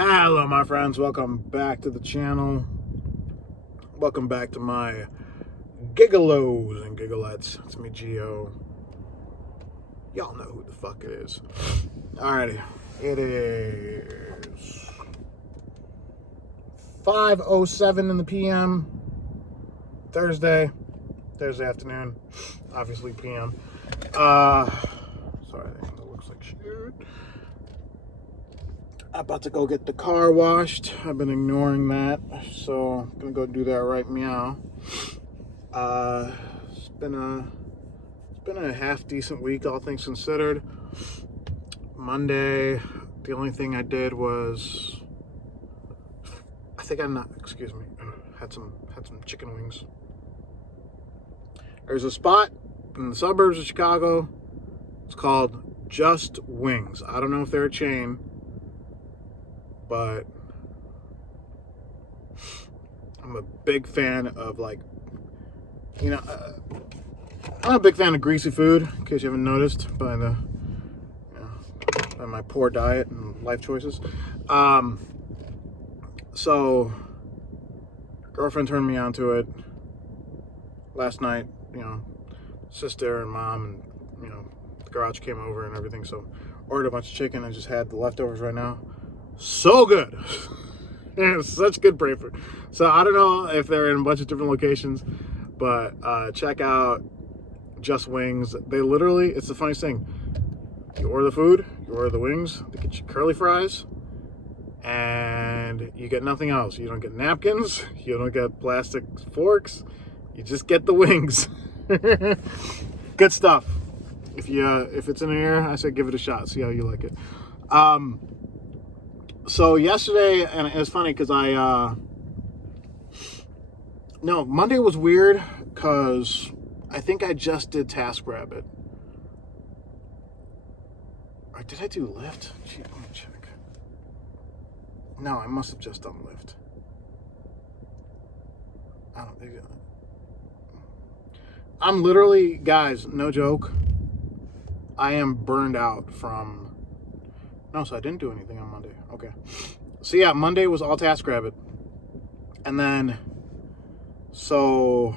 Hello, my friends. Welcome back to the channel. Welcome back to my Gig-Olos and Gigolettes. It's me, Gio. Y'all know who the fuck it is. Alrighty. It is 5:07 in the PM. Thursday afternoon. Obviously PM. Sorry, that looks like shit. I'm about to go get the car washed. I've been ignoring that, so I'm gonna go do that right meow. It's been a half decent week, all things considered. Monday, the only thing I did was had some chicken wings. There's a spot in the suburbs of Chicago. It's called Just Wings. I don't know if they're a chain, but I'm a big fan of, like, I'm a big fan of greasy food, in case you haven't noticed by by my poor diet and life choices. So girlfriend turned me onto it last night. Sister and mom and the garage came over and everything, so ordered a bunch of chicken and just had the leftovers right now. So good. It's such good brain food. So I don't know if they're in a bunch of different locations, but check out Just Wings. They literally, it's the funniest thing. You order the food, you order the wings, they get you curly fries, and you get nothing else. You don't get napkins, you don't get plastic forks, you just get the wings. Good stuff. If it's in the air, I say give it a shot, see how you like it. So yesterday, and it was funny because Monday was weird because I think I just did TaskRabbit. Or did I do Lyft? Gee, let me check. No, I must have just done Lyft. I'm literally, guys, no joke, I am burned out from... No, so I didn't do anything on Monday. Okay. So yeah, Monday was all TaskRabbit. And then, so...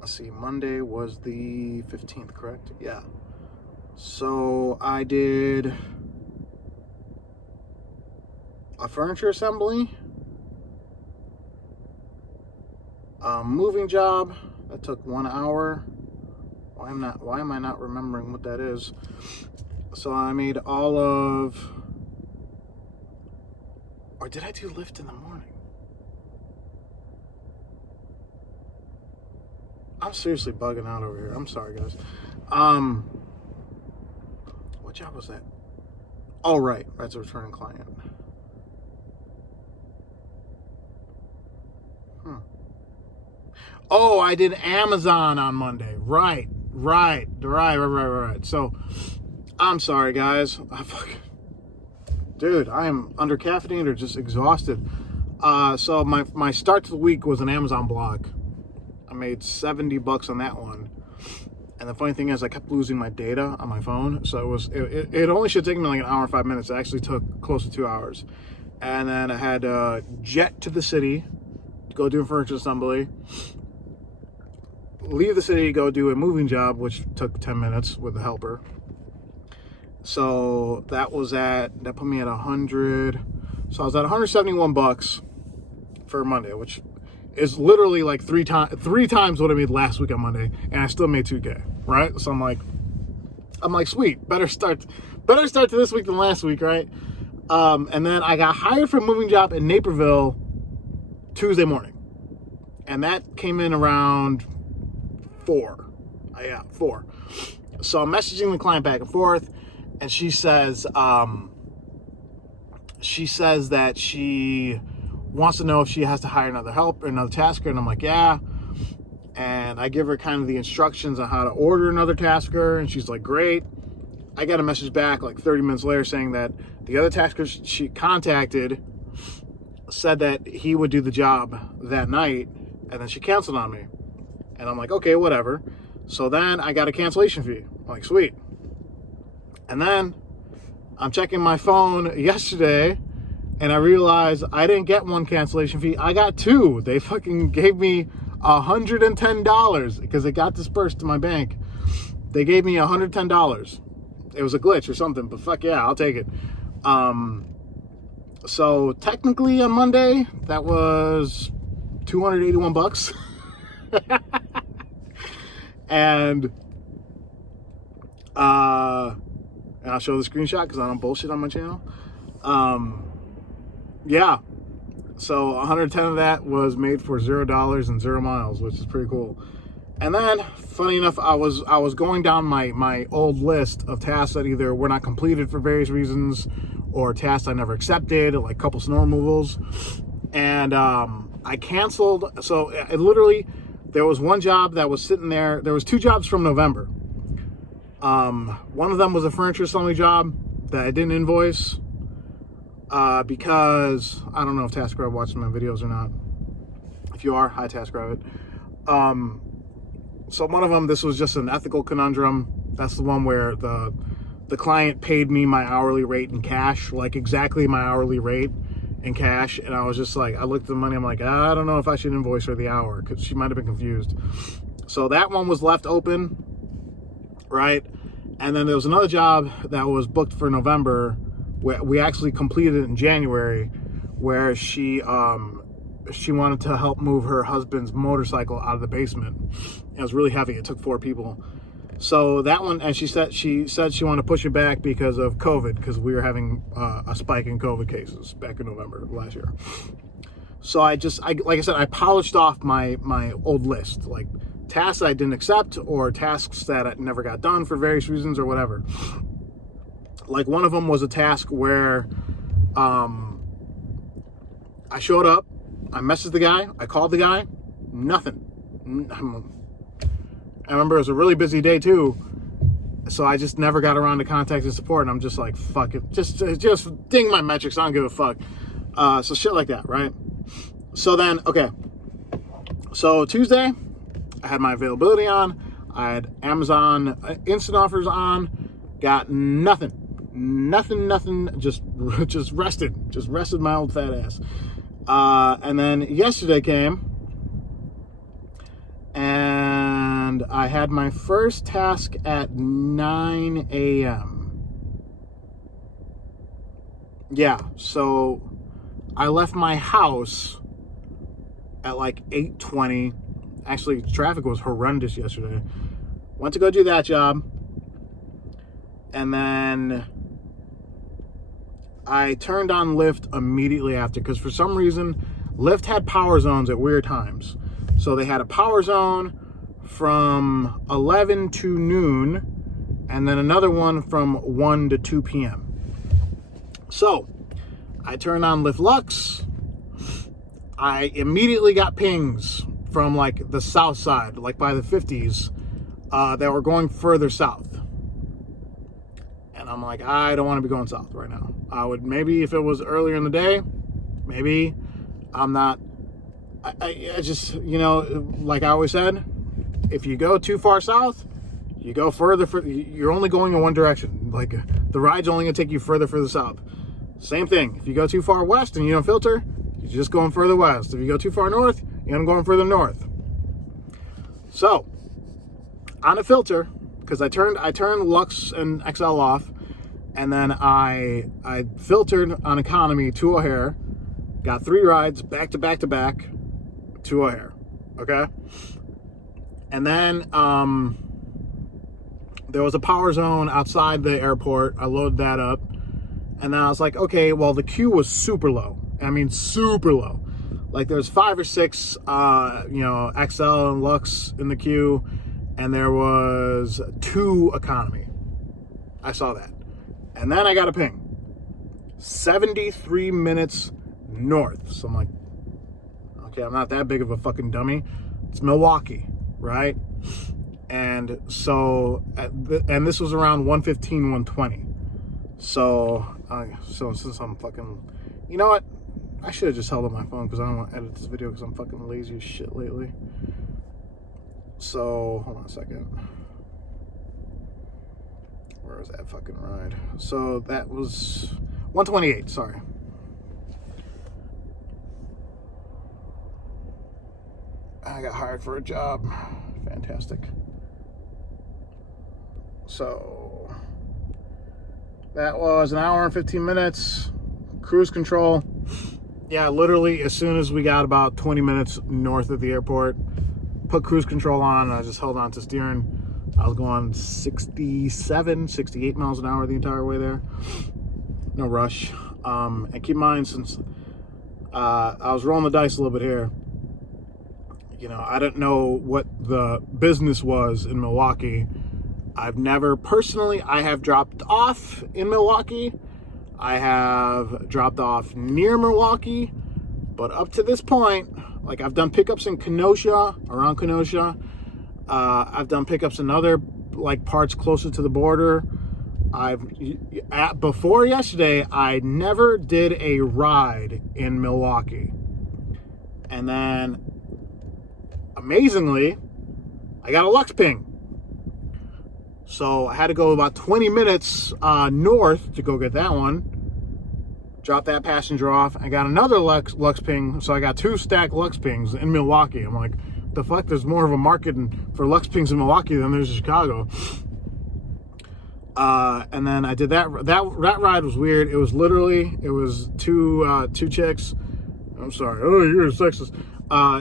Let's see, Monday was the 15th, correct? Yeah. So I did a furniture assembly, a moving job that took 1 hour. Why am I not remembering what that is? So I made all of, or did I do Lyft in the morning? I'm seriously bugging out over here. I'm sorry, guys. What job was that? Oh, right. That's a returning client. Oh, I did Amazon on Monday. Right. So, I'm sorry, guys. Dude, I am under caffeinated or just exhausted. So my start to the week was an Amazon blog. I made $70 on that one. And the funny thing is, I kept losing my data on my phone. So it only should take me like an hour and 5 minutes. It actually took close to 2 hours. And then I had to jet to the city to go do a furniture assembly. Leave the city, go do a moving job, which took 10 minutes with the helper. So that put me at 100. So I was at $171 for Monday, which is literally like three times what I made last week on Monday, and I still made $2K, right? So I'm like, sweet, better start to this week than last week, right? And then I got hired for a moving job in Naperville Tuesday morning, and that came in around 4. Yeah, 4. So I'm messaging the client back and forth, and she says that she wants to know if she has to hire another tasker, and I'm like, yeah. And I give her kind of the instructions on how to order another tasker, and she's like, great. I got a message back like 30 minutes later saying that the other tasker she contacted said that he would do the job that night, and then she canceled on me. And I'm like, okay, whatever. So then I got a cancellation fee. I'm like, sweet. And then I'm checking my phone yesterday, and I realized I didn't get one cancellation fee. I got two. They fucking gave me $110 because it got dispersed to my bank. They gave me $110. It was a glitch or something, but fuck yeah, I'll take it. So technically on Monday, that was $281. And I'll show the screenshot because I don't bullshit on my channel. Yeah. So 110 of that was made for $0 and 0 miles, which is pretty cool. And then, funny enough, I was going down my old list of tasks that either were not completed for various reasons or tasks I never accepted, like a couple snow removals. And I canceled. So it literally, there was one job that was sitting there. There was two jobs from November. One of them was a furniture assembly job that I didn't invoice because I don't know if TaskRabbit watches my videos or not. If you are, hi TaskRabbit. So one of them, this was just an ethical conundrum. That's the one where the client paid me my hourly rate in cash, like exactly my hourly rate in cash. And I was just like, I looked at the money, I'm like, I don't know if I should invoice her the hour because she might have been confused. So that one was left open, right? And then there was another job that was booked for November where we actually completed it in January, where she wanted to help move her husband's motorcycle out of the basement. It was really heavy. It took 4 people. So that one, and she said she wanted to push it back because of COVID, because we were having a spike in COVID cases back in November last year. So I like I said, I polished off my old list, like tasks I didn't accept or tasks that I never got done for various reasons or whatever. Like one of them was a task where I showed up, I messaged the guy, I called the guy, nothing. I remember it was a really busy day too, so I just never got around to contacting support, and I'm just like, fuck it, just ding my metrics, I don't give a fuck. So shit like that, right? So then, okay, so Tuesday, I had my availability on, I had Amazon instant offers on, got nothing, just rested my old fat ass. And then yesterday came, and I had my first task at 9 a.m. Yeah, so I left my house at like 8:20. Actually, traffic was horrendous yesterday. Went to go do that job. And then I turned on Lyft immediately after, because for some reason, Lyft had power zones at weird times. So they had a power zone from 11 to noon, and then another one from 1 to 2 p.m. So I turned on Lyft Lux. I immediately got pings from like the south side, like by the 50s, that were going further south. And I'm like, I don't want to be going south right now. I would, maybe if it was earlier in the day, maybe. I'm not, I just, you know, like I always said, if you go too far south, you go further, you're only going in one direction. Like the ride's only gonna take you further south. Same thing, if you go too far west and you don't filter, you're just going further west. If you go too far north, you're going further north. So, on a filter, because I turned Lux and XL off, and then I filtered on economy to O'Hare, got 3 rides back to back to O'Hare, okay? And then there was a power zone outside the airport. I loaded that up, and then I was like, okay, well, the queue was super low. I mean, super low. Like there's 5 or 6, you know, XL and Lux in the queue, and there was 2 economy. I saw that. And then I got a ping. 73 minutes north. So I'm like, okay, I'm not that big of a fucking dummy. It's Milwaukee, right? And so, and this was around 1:15, 1:20. So since I'm fucking, you know what? I should have just held up my phone because I don't want to edit this video because I'm fucking lazy as shit lately. So, hold on a second. Where was that fucking ride? So that was 128, sorry. I got hired for a job. Fantastic. So that was an hour and 15 minutes. Cruise control. Yeah, literally as soon as we got about 20 minutes north of the airport, put cruise control on, and I just held on to steering. I was going 67, 68 miles an hour the entire way there. No rush. And keep in mind, since I was rolling the dice a little bit here, you know, I didn't know what the business was in Milwaukee. I've never personally, I have dropped off in Milwaukee. I have dropped off near Milwaukee. But up to this point, like I've done pickups in Kenosha, around Kenosha. I've done pickups in other like parts closer to the border. Before yesterday, I never did a ride in Milwaukee. And then, amazingly, I got a Lux ping. So I had to go about 20 minutes north to go get that one. Drop that passenger off. I got another Lux ping. So I got 2 stacked Lux pings in Milwaukee. I'm like, the fuck, there's more of a market for Lux pings in Milwaukee than there's in Chicago. And then I did that ride was weird. It was literally, it was two chicks. I'm sorry. Oh, you're a sexist.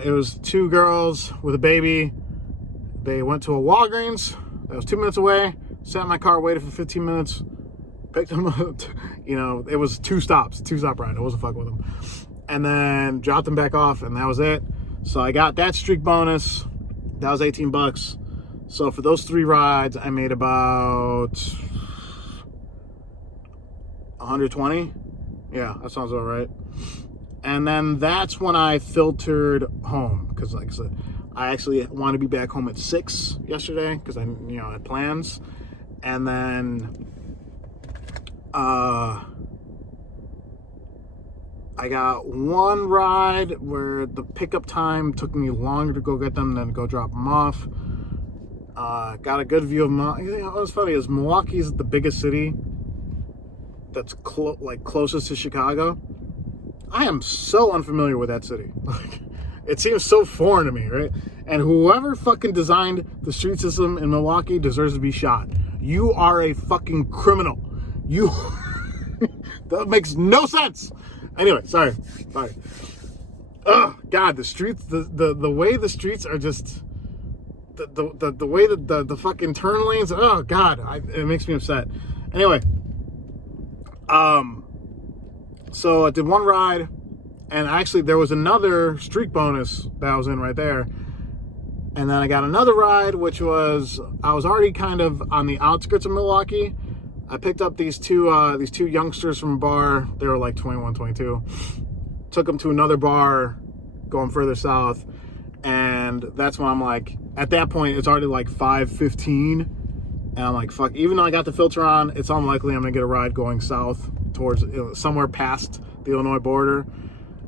It was 2 girls with a baby. They went to a Walgreens that was 2 minutes away. Sat in my car, waited for 15 minutes. Picked them up. You know, it was 2-stop ride. I wasn't fucking with them. And then dropped them back off, and that was it. So I got that streak bonus. That was $18. So for those 3 rides, I made about 120. Yeah, that sounds about right. And then that's when I filtered home, because like I said, I actually wanted to be back home at 6 yesterday because I had plans. And then I got one ride where the pickup time took me longer to go get them than go drop them off. Got a good view of Milwaukee. You know, what's funny is Milwaukee is the biggest city that's closest to Chicago. I am so unfamiliar with that city. Like, it seems so foreign to me, right? And whoever fucking designed the street system in Milwaukee deserves to be shot. You are a fucking criminal. You that makes no sense. Anyway, sorry. Oh God, the streets, the way the streets are just the way that the fucking turn lanes. Oh God, it makes me upset. Anyway, so I did one ride, and actually there was another streak bonus that I was in right there. And then I got another ride, which was, I was already kind of on the outskirts of Milwaukee. I picked up these two youngsters from a bar. They were like 21, 22. Took them to another bar going further south. And that's when I'm like, at that point, it's already like 5:15. And I'm like, fuck, even though I got the filter on, it's unlikely I'm going to get a ride going south towards somewhere past the Illinois border.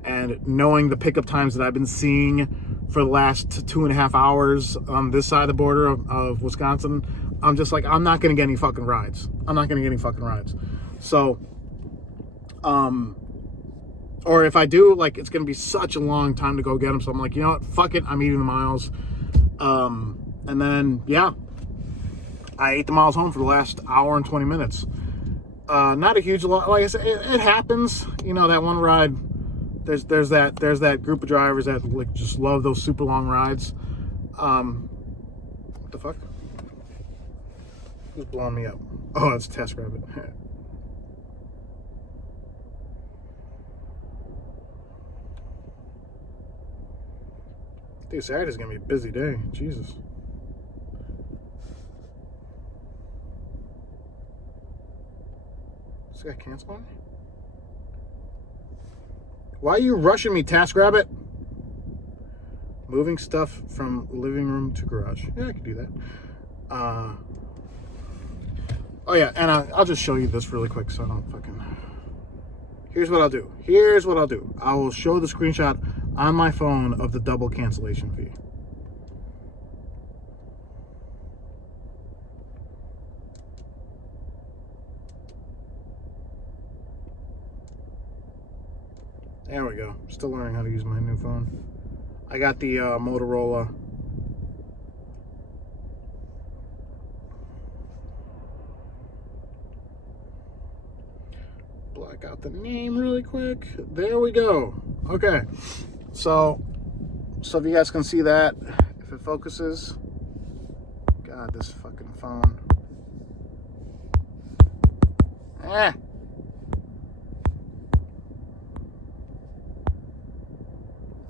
And knowing the pickup times that I've been seeing for the last 2.5 hours on this side of the border of Wisconsin, I'm just like, I'm not going to get any fucking rides. So, or if I do, like, it's going to be such a long time to go get them. So I'm like, you know what? Fuck it. I'm eating the miles. And then, yeah, I ate the miles home for the last hour and 20 minutes. Not a huge lot. Like I said, it happens. You know, that one ride, there's that group of drivers that like just love those super long rides. What the fuck? Who's blowing me up? Oh, it's TaskRabbit. Dude, Saturday's gonna be a busy day. Jesus. This guy canceling? Why are you rushing me, TaskRabbit? Moving stuff from living room to garage. Yeah, I could do that. Oh yeah, and I'll just show you this really quick so I don't fucking... Here's what I'll do. I will show the screenshot on my phone of the double cancellation fee. There we go. Still learning how to use my new phone. I got the Motorola. Black out the name really quick. There we go. Okay. So if you guys can see that, if it focuses. God, this fucking phone. Eh.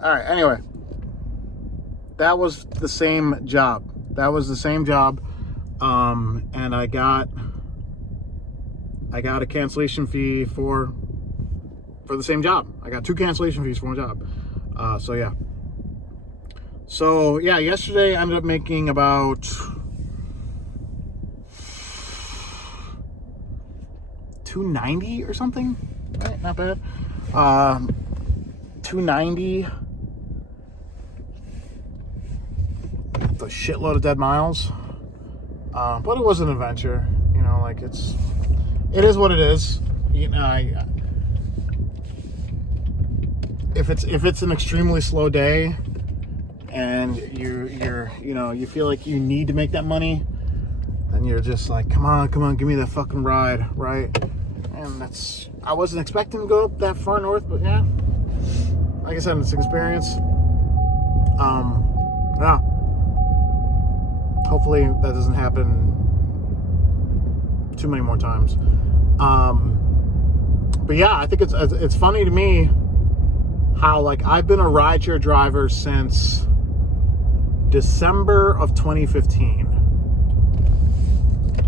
All right, anyway. That was the same job. And I got a cancellation fee for the same job. I got 2 cancellation fees for one job. So yeah, yesterday I ended up making about $290 or something. Right? Not bad. $290. A shitload of dead miles. But it was an adventure. You know, like it is what it is. You know, if it's an extremely slow day and you feel like you need to make that money, then you're just like, come on, give me that fucking ride, right? And I wasn't expecting to go up that far north, but yeah, like I said, it's an experience. Yeah. Hopefully that doesn't happen too many more times. But yeah, I think it's funny to me how, like, I've been a rideshare driver since December of 2015.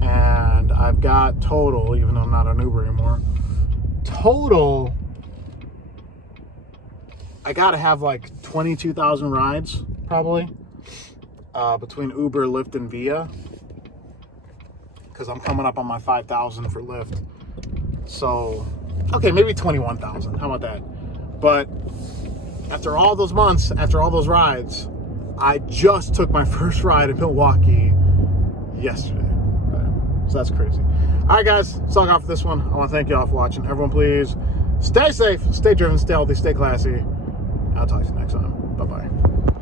And I've got total, even though I'm not an Uber anymore, total, I gotta have like 22,000 rides, probably. Between Uber, Lyft, and Via, because I'm coming up on my 5,000 for Lyft. So, okay, maybe 21,000. How about that? But after all those months, after all those rides, I just took my first ride in Milwaukee yesterday. Right. So that's crazy. All right, guys, that's all I got for this one. I want to thank you all for watching. Everyone, please stay safe, stay driven, stay healthy, stay classy. I'll talk to you next time. Bye-bye.